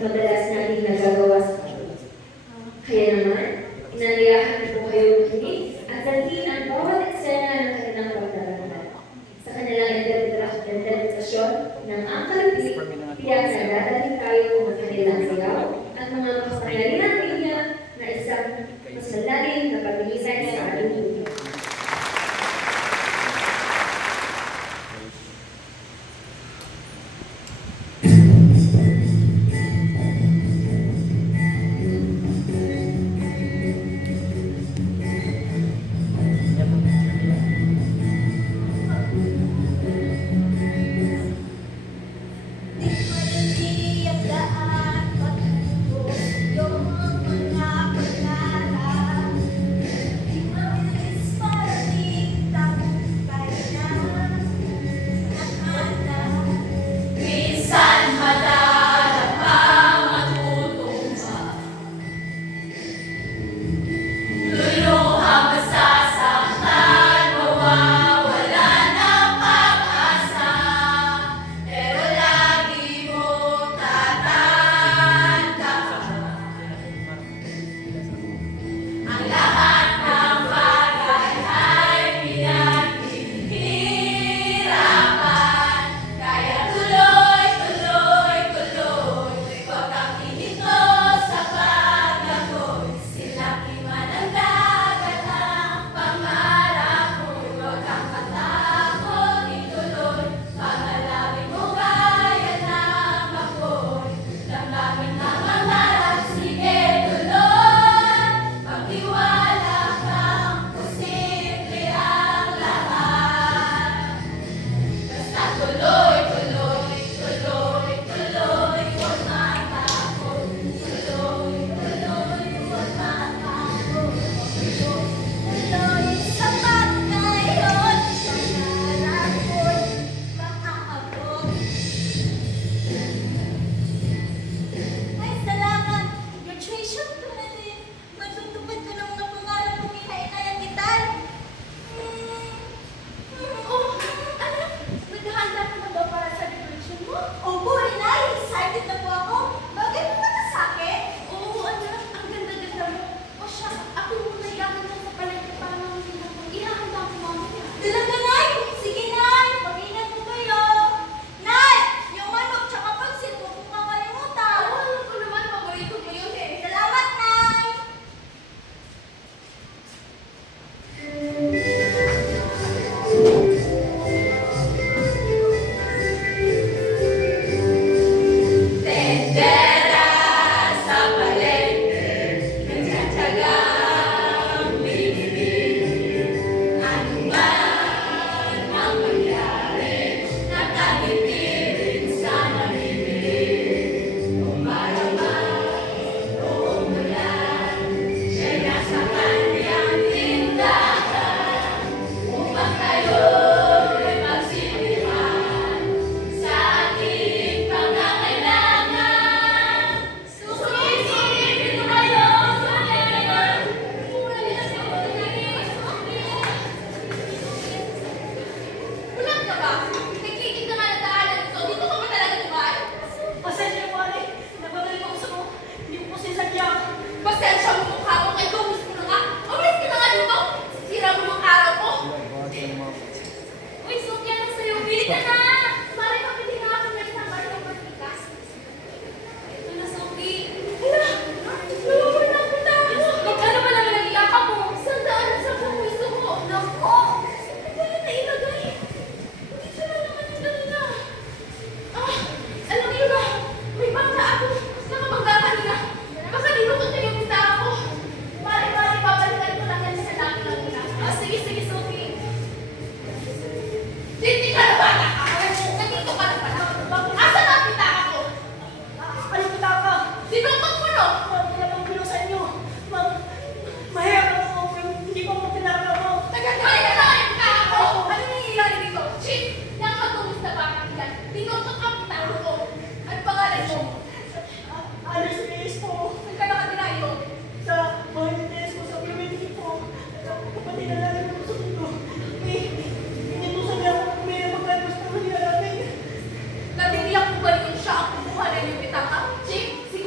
madalas nating nagagawa sa Diyos. Kaya naman, inanyayahan ko kayo makinig at dalhin ang bawat eksena ng kanilang pagdaraman. Sa kanilang interpretasyon ng angkalipik, tiyak na dadalhin tayo ng kanilang sigaw at mga makapangyarihan niya na isang mas malalim na pag-iisay sa ating buhay. Chief,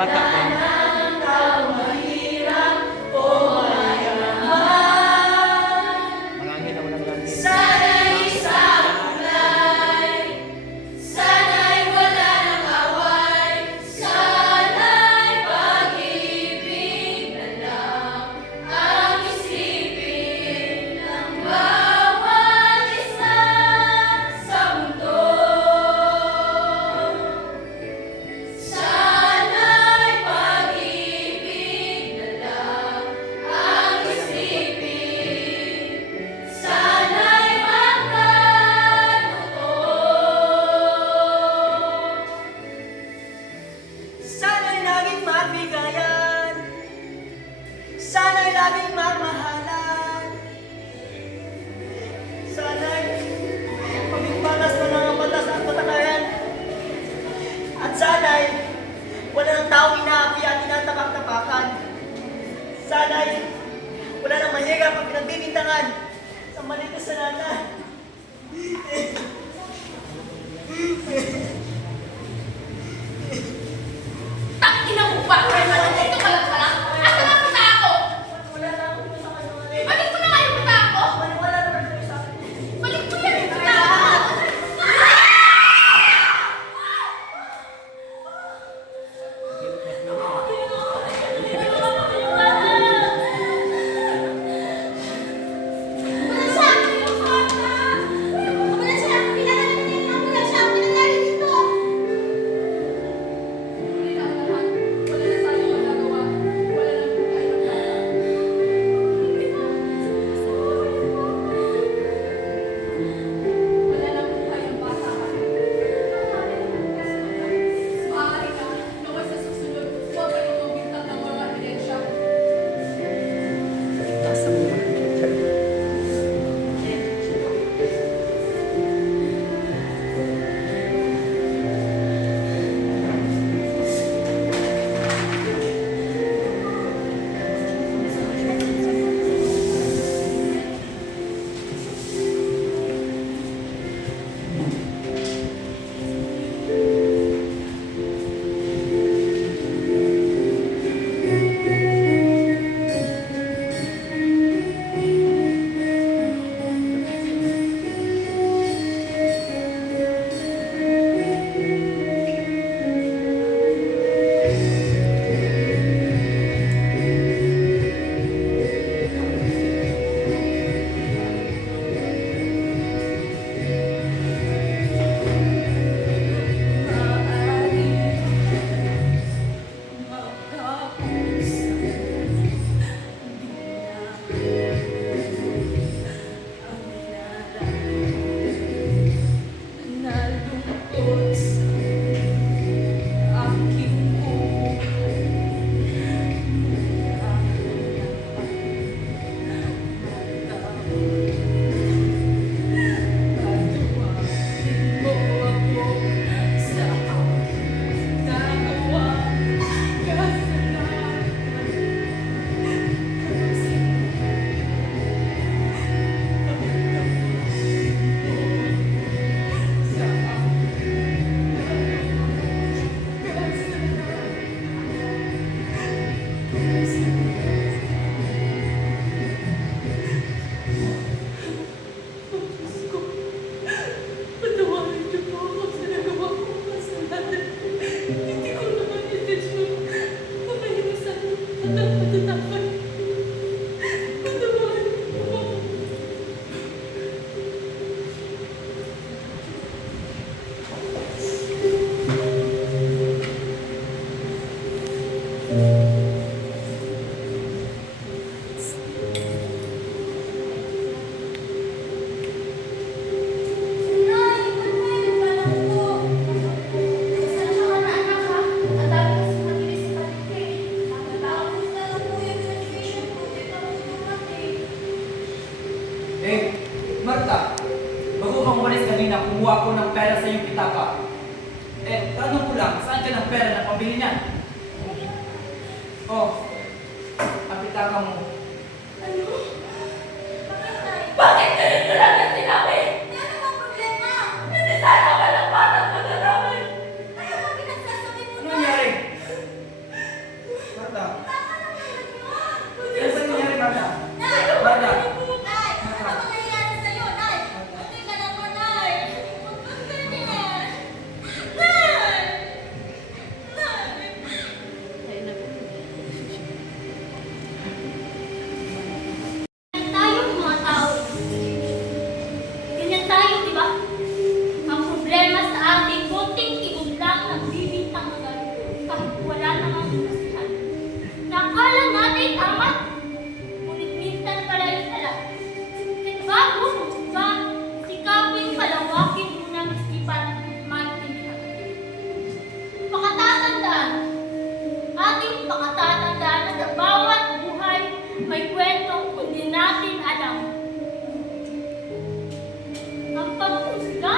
bata pa. Marami na walang gamit. Sana'y laging mabigayan, sana'y laging mamahalan, sana'y maging patas na ng batas at patakaran, at sana'y wala ng taong inaapi at tinatapak-tapakan, sana'y wala ng mahirap ang pinagbibintangan sa maliit na sanata. Tangina mo ba? Kaya pala dito ka lang pala? Asa na punta ako? Wala na ako dito sa kanungaling. Balik mo na nga yung punta ako? Wala naman kayo sa akin. Balik mo yan yung punta ako! Wala siya! Wala siya! Pinagalan niya yung wala siya! Pinagalan dito! Hindi na lahat. Wala na tayong magagawa. Wala na po tayo wala na po tayong bata. Maaari ka naman sa susunod. Huwag kayong magbintang ng mga ebidensya. Patawarin niyo po ako sa nagawa kong kasalanan. Hindi ko naman intensyon na mahiwasan at ang matatakan. Patawarin niyo po ako. Nay, pwede pa lang po. Isa na siya na anak ha. Ang dami kasi magilis sa paligid. Tapos na lang po yung graduation ko. Di pa po dumating. Marta, bago kang umalis kanina, kumuha ko ng pera sa iyong pitaka. Tanong ko lang, saan ka ng pera na pambili niyan? Oh, ang pitaka mo. Ano? Bakit, Nay? Bakit ganito lang ang sinabi? Ano bang problema? Hindi sana ka lang batang mag-aral. Ano bang pinagsasabi mo, Ano Nay? nangyari? Marta? Ano ba nangyari, Marta? Marta? Tayong mga tao, ganyan tayo, di ba? Ang problema sa ating konting ibog lang ng bibintang agad kahit wala namang kasihan. Nakala natin tama, ngunit minsan pala yung sala. At bago ba, sikapin palawakin muna ang isipan at maintindihan. Pakatatandaan, ating pakatatandaan na sa bawat buhay may kwentong kundi natin alam. Ang paghusga,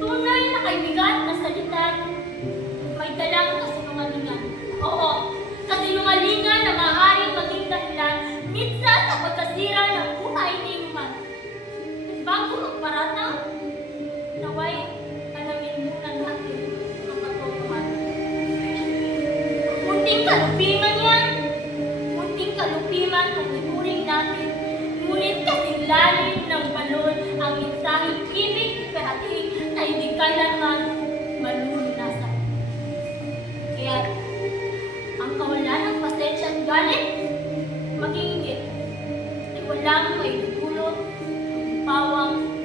tunay na kaibigan na salitan, may dalang kasinungalingan. Oo, kasinungalingan na maaaring maging dahilan minsan sa pagkasira ng buhay ni Inuman. At bago magparatang, naway alamin muna natin ang katotohanan. Munting kalupiman yan, munting kalupiman kung ituring natin, ngunit kasing lalim ng balon ang mensaheng ibig iparating na hindi kailanman malulunasan. Kaya, ang kawalan ng pasensya at galit, maging inggit, ay walang maidudulot, pawang